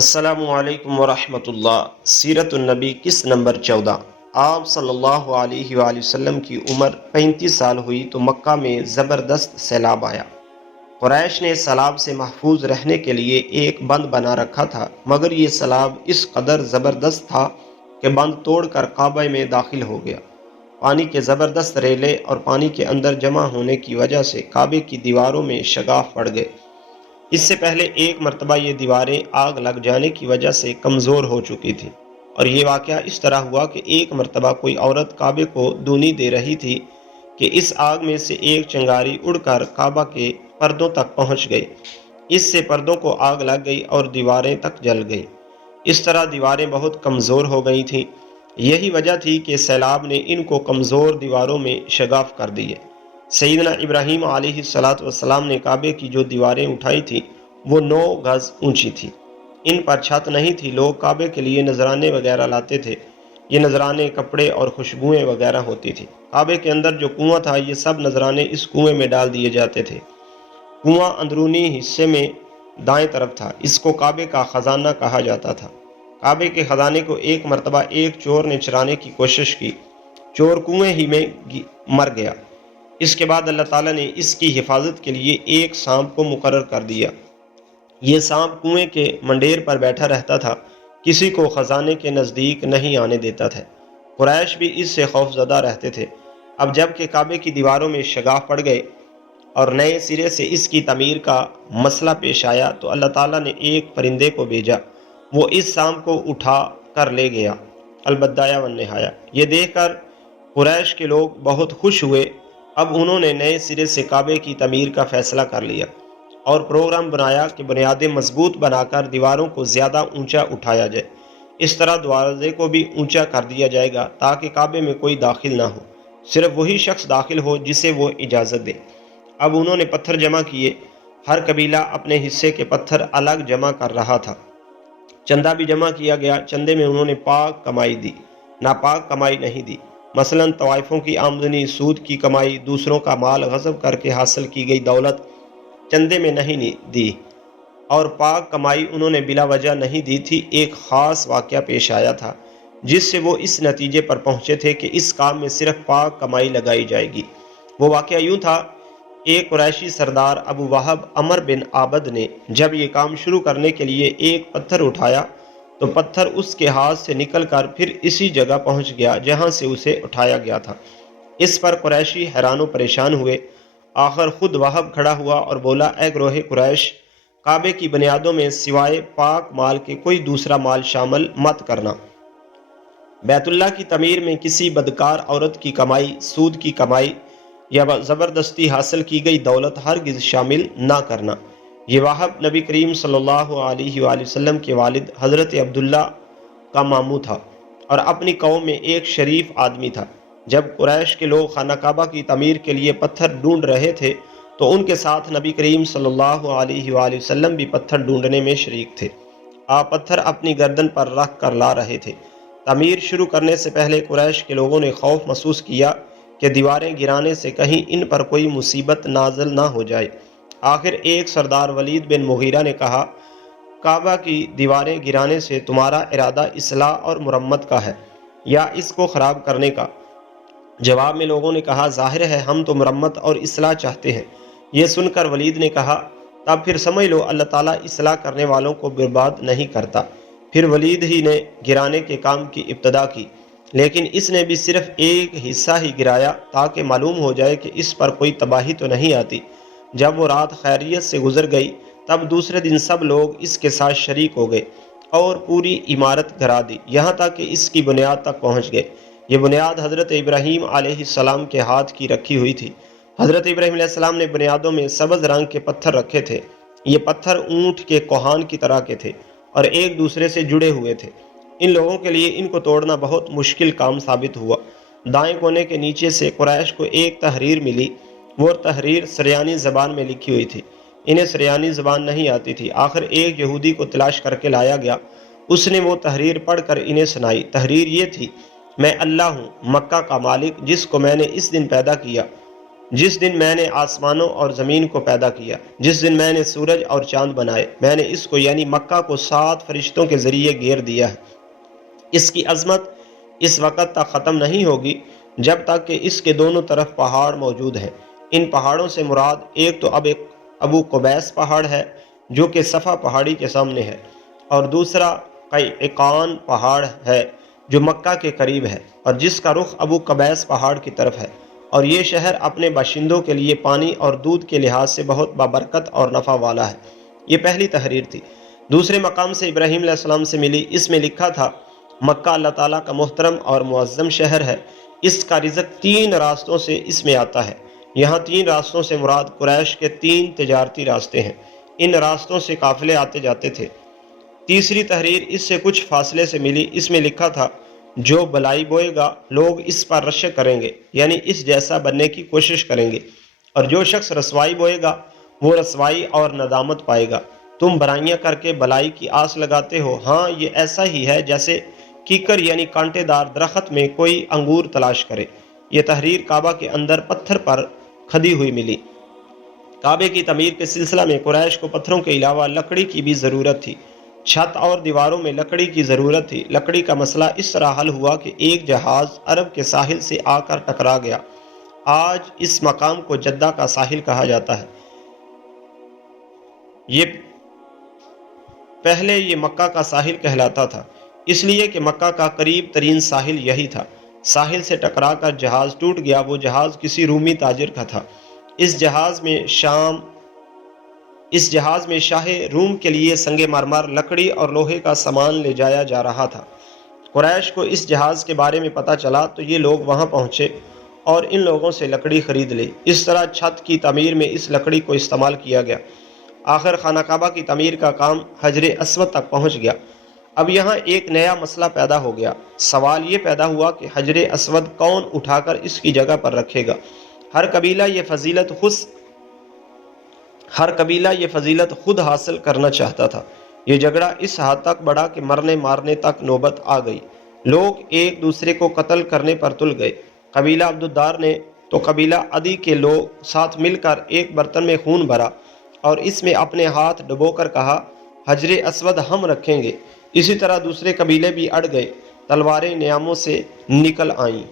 السلام علیکم ورحمۃ اللہ۔ سیرت النبی قسط نمبر 14۔ آپ صلی اللہ علیہ وآلہ وسلم کی عمر 35 سال ہوئی تو مکہ میں زبردست سیلاب آیا۔ قریش نے سیلاب سے محفوظ رہنے کے لیے ایک بند بنا رکھا تھا، مگر یہ سیلاب اس قدر زبردست تھا کہ بند توڑ کر کعبہ میں داخل ہو گیا۔ پانی کے زبردست ریلے اور پانی کے اندر جمع ہونے کی وجہ سے کعبے کی دیواروں میں شگاف پڑ گئے۔ اس سے پہلے ایک مرتبہ یہ دیواریں آگ لگ جانے کی وجہ سے کمزور ہو چکی تھیں، اور یہ واقعہ اس طرح ہوا کہ ایک مرتبہ کوئی عورت کعبے کو دونی دے رہی تھی کہ اس آگ میں سے ایک چنگاری اڑ کر کعبہ کے پردوں تک پہنچ گئی۔ اس سے پردوں کو آگ لگ گئی اور دیواریں تک جل گئیں۔ اس طرح دیواریں بہت کمزور ہو گئی تھیں۔ یہی وجہ تھی کہ سیلاب نے ان کو کمزور دیواروں میں شگاف کر دیے۔ سیدنا ابراہیم علیہ السلام نے کعبے کی جو دیواریں اٹھائی تھیں وہ 9 گز اونچی تھی۔ ان پر چھت نہیں تھی۔ لوگ کعبے کے لیے نذرانے وغیرہ لاتے تھے۔ یہ نذرانے کپڑے اور خوشبوئیں وغیرہ ہوتی تھی۔ کعبے کے اندر جو کنواں تھا، یہ سب نذرانے اس کنویں میں ڈال دیے جاتے تھے۔ کنواں اندرونی حصے میں دائیں طرف تھا۔ اس کو کعبے کا خزانہ کہا جاتا تھا۔ کعبے کے خزانے کو ایک مرتبہ ایک چور نے چرانے کی کوشش کی۔ چور کنویں ہی میں مر گیا۔ اس کے بعد اللہ تعالیٰ نے اس کی حفاظت کے لیے ایک سانپ کو مقرر کر دیا۔ یہ سانپ کنویں کے منڈیر پر بیٹھا رہتا تھا، کسی کو خزانے کے نزدیک نہیں آنے دیتا تھا۔ قریش بھی اس سے خوف زدہ رہتے تھے۔ اب جب کہ کعبے کی دیواروں میں شگاف پڑ گئے اور نئے سرے سے اس کی تعمیر کا مسئلہ پیش آیا تو اللہ تعالیٰ نے ایک پرندے کو بھیجا۔ وہ اس سانپ کو اٹھا کر لے گیا۔ البدایہ والنہایہ۔ یہ دیکھ کر قریش کے لوگ بہت خوش ہوئے۔ اب انہوں نے نئے سرے سے کعبے کی تعمیر کا فیصلہ کر لیا اور پروگرام بنایا کہ بنیادیں مضبوط بنا کر دیواروں کو زیادہ اونچا اٹھایا جائے۔ اس طرح دروازے کو بھی اونچا کر دیا جائے گا تاکہ کعبے میں کوئی داخل نہ ہو، صرف وہی شخص داخل ہو جسے وہ اجازت دے۔ اب انہوں نے پتھر جمع کیے۔ ہر قبیلہ اپنے حصے کے پتھر الگ جمع کر رہا تھا۔ چندہ بھی جمع کیا گیا۔ چندے میں انہوں نے پاک کمائی دی، ناپاک کمائی نہیں دی۔ مثلاً طوائفوں کی آمدنی، سود کی کمائی، دوسروں کا مال غصب کر کے حاصل کی گئی دولت چندے میں نہیں دی، اور پاک کمائی انہوں نے بلا وجہ نہیں دی تھی۔ ایک خاص واقعہ پیش آیا تھا جس سے وہ اس نتیجے پر پہنچے تھے کہ اس کام میں صرف پاک کمائی لگائی جائے گی۔ وہ واقعہ یوں تھا، ایک قریشی سردار ابو وہب عمر بن عابد نے جب یہ کام شروع کرنے کے لیے ایک پتھر اٹھایا تو پتھر اس کے ہاتھ سے نکل کر پھر اسی جگہ پہنچ گیا جہاں سے اسے اٹھایا گیا تھا۔ اس پر قریشی حیران و پریشان ہوئے۔ آخر خود وہب کھڑا ہوا اور بولا، اے گروہ قریش، کعبے کی بنیادوں میں سوائے پاک مال کے کوئی دوسرا مال شامل مت کرنا۔ بیت اللہ کی تعمیر میں کسی بدکار عورت کی کمائی، سود کی کمائی یا زبردستی حاصل کی گئی دولت ہرگز شامل نہ کرنا۔ یہ وہب نبی کریم صلی اللہ علیہ وآلہ وسلم کے والد حضرت عبداللہ کا ماموں تھا اور اپنی قوم میں ایک شریف آدمی تھا۔ جب قریش کے لوگ خانہ کعبہ کی تعمیر کے لیے پتھر ڈھونڈ رہے تھے تو ان کے ساتھ نبی کریم صلی اللہ علیہ وآلہ وسلم بھی پتھر ڈھونڈنے میں شریک تھے۔ آپ پتھر اپنی گردن پر رکھ کر لا رہے تھے۔ تعمیر شروع کرنے سے پہلے قریش کے لوگوں نے خوف محسوس کیا کہ دیواریں گرانے سے کہیں ان پر کوئی مصیبت نازل نہ ہو جائے۔ آخر ایک سردار ولید بن مغیرہ نے کہا، کعبہ کی دیواریں گرانے سے تمہارا ارادہ اصلاح اور مرمت کا ہے یا اس کو خراب کرنے کا؟ جواب میں لوگوں نے کہا، ظاہر ہے ہم تو مرمت اور اصلاح چاہتے ہیں۔ یہ سن کر ولید نے کہا، تب پھر سمجھ لو اللہ تعالیٰ اصلاح کرنے والوں کو برباد نہیں کرتا۔ پھر ولید ہی نے گرانے کے کام کی ابتدا کی، لیکن اس نے بھی صرف ایک حصہ ہی گرایا تاکہ معلوم ہو جائے کہ اس پر کوئی تباہی تو نہیں آتی۔ جب وہ رات خیریت سے گزر گئی تب دوسرے دن سب لوگ اس کے ساتھ شریک ہو گئے اور پوری عمارت گرا دی، یہاں تک کہ اس کی بنیاد تک پہنچ گئے۔ یہ بنیاد حضرت ابراہیم علیہ السلام کے ہاتھ کی رکھی ہوئی تھی۔ حضرت ابراہیم علیہ السلام نے بنیادوں میں سبز رنگ کے پتھر رکھے تھے۔ یہ پتھر اونٹ کے کوہان کی طرح کے تھے اور ایک دوسرے سے جڑے ہوئے تھے۔ ان لوگوں کے لیے ان کو توڑنا بہت مشکل کام ثابت ہوا۔ دائیں کونے کے نیچے سے قریش کو ایک تحریر ملی۔ وہ تحریر سریانی زبان میں لکھی ہوئی تھی۔ انہیں سریانی زبان نہیں آتی تھی۔ آخر ایک یہودی کو تلاش کر کے لایا گیا۔ اس نے وہ تحریر پڑھ کر انہیں سنائی۔ تحریر یہ تھی، میں اللہ ہوں، مکہ کا مالک، جس کو میں نے اس دن پیدا کیا جس دن میں نے آسمانوں اور زمین کو پیدا کیا، جس دن میں نے سورج اور چاند بنائے، میں نے اس کو یعنی مکہ کو 7 فرشتوں کے ذریعے گھیر دیا ہے۔ اس کی عظمت اس وقت تک ختم نہیں ہوگی جب تک کہ اس کے دونوں طرف پہاڑ موجود ہیں۔ ان پہاڑوں سے مراد ایک تو ابو قبیس پہاڑ ہے جو کہ صفا پہاڑی کے سامنے ہے، اور دوسرا قیعقان پہاڑ ہے جو مکہ کے قریب ہے اور جس کا رخ ابو قبیس پہاڑ کی طرف ہے، اور یہ شہر اپنے باشندوں کے لیے پانی اور دودھ کے لحاظ سے بہت بابرکت اور نفع والا ہے۔ یہ پہلی تحریر تھی۔ دوسرے مقام سے ابراہیم علیہ السلام سے ملی، اس میں لکھا تھا مکہ اللہ تعالیٰ کا محترم اور معظم شہر ہے، اس کا رزق 3 راستوں سے اس میں آتا ہے۔ یہاں 3 راستوں سے مراد قریش کے 3 تجارتی راستے ہیں، ان راستوں سے قافلے آتے جاتے تھے۔ تیسری تحریر اس سے کچھ فاصلے سے ملی، اس میں لکھا تھا جو بلائی بوئے گا لوگ اس پر رشک کریں گے، یعنی اس جیسا بننے کی کوشش کریں گے، اور جو شخص رسوائی بوئے گا وہ رسوائی اور ندامت پائے گا۔ تم برائیاں کر کے بلائی کی آس لگاتے ہو، ہاں یہ ایسا ہی ہے جیسے کیکر یعنی کانٹے دار درخت میں کوئی انگور تلاش کرے۔ یہ تحریر کعبہ کے اندر پتھر پر کھدی ہوئی ملی۔ کعبے کی تعمیر کے سلسلہ میں قریش کو پتھروں کے علاوہ لکڑی کی بھی ضرورت تھی، چھت اور دیواروں میں لکڑی کی ضرورت تھی۔ لکڑی کا مسئلہ اس طرح حل ہوا کہ ایک جہاز عرب کے ساحل سے آ کر ٹکرا گیا۔ آج اس مقام کو جدہ کا ساحل کہا جاتا ہے۔ پہلے یہ مکہ کا ساحل کہلاتا تھا، اس لیے کہ مکہ کا قریب ترین ساحل یہی تھا۔ ساحل سے ٹکرا کر جہاز ٹوٹ گیا، وہ جہاز کسی رومی تاجر کا تھا۔ اس جہاز میں شاہ روم کے لیے سنگ مرمر، لکڑی اور لوہے کا سامان لے جایا جا رہا تھا۔ قریش کو اس جہاز کے بارے میں پتہ چلا تو یہ لوگ وہاں پہنچے اور ان لوگوں سے لکڑی خرید لی۔ اس طرح چھت کی تعمیر میں اس لکڑی کو استعمال کیا گیا۔ آخر خانہ کعبہ کی تعمیر کا کام حجر اسود تک پہنچ گیا۔ اب یہاں ایک نیا مسئلہ پیدا ہو گیا۔ سوال یہ پیدا ہوا کہ حجر اسود کون اٹھا کر اس کی جگہ پر رکھے گا؟ ہر قبیلہ یہ فضیلت خود حاصل کرنا چاہتا تھا۔ یہ جھگڑا اس حد تک بڑھا کہ مرنے مارنے تک نوبت آ گئی۔ لوگ ایک دوسرے کو قتل کرنے پر تل گئے۔ قبیلہ عبدالدار نے تو قبیلہ عدی کے لوگ ساتھ مل کر ایک برتن میں خون بھرا اور اس میں اپنے ہاتھ ڈبو کر کہا حجر اسود ہم رکھیں گے۔ اسی طرح دوسرے قبیلے بھی اڑ گئے، تلواریں نیاموں سے نکل آئیں۔